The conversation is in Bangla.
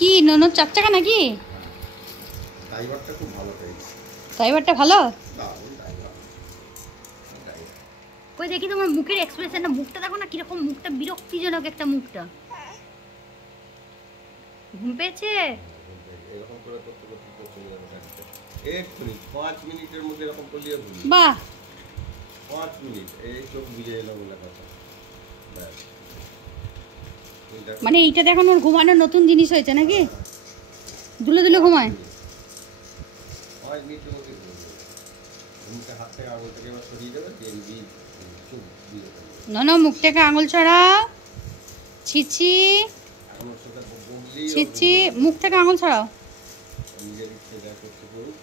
কি ননদ 4 চাকা নাকি? ড্রাইভারটা খুব ভালো পেয়েছে। ড্রাইভারটা ভালো? দারুণ ড্রাইভার। কই দেখি তোমার মুখের এক্সপ্রেশনটা, মুখটা দেখো না কিরকম, মুখটা বিরক্তিজনক একটা মুখটা। ঘুম পেয়েছে? এরকম করে করতে করতে তো চলে যাবে গাড়িতে। এক্ষুনি 5 মিনিটের মধ্যে এরকম করলেই ভুল। বাহ 5 মিনিট এই চোখ বুঝে এলো বলে কথা। ব্যাস। মানে এইটা দেখুন ওর ঘুমানোর নতুন জিনিস হয়েছে নাকি? দুলে দুলে ঘুমায়। 5 মিনিটের মধ্যে ঘুমটা হাত থেকে আঙুল থেকে এবার সরিয়ে দেবে, দিয়ে দিয়ে চোখ দিয়ে দেবে। না না, মুখ থেকে আঙুল ছড়াও। ছিছি আমার সাথে বললেই ছিছি, মুখ থেকে আঙুল ছড়াও। নিজের ইচ্ছে যা করতে করুক।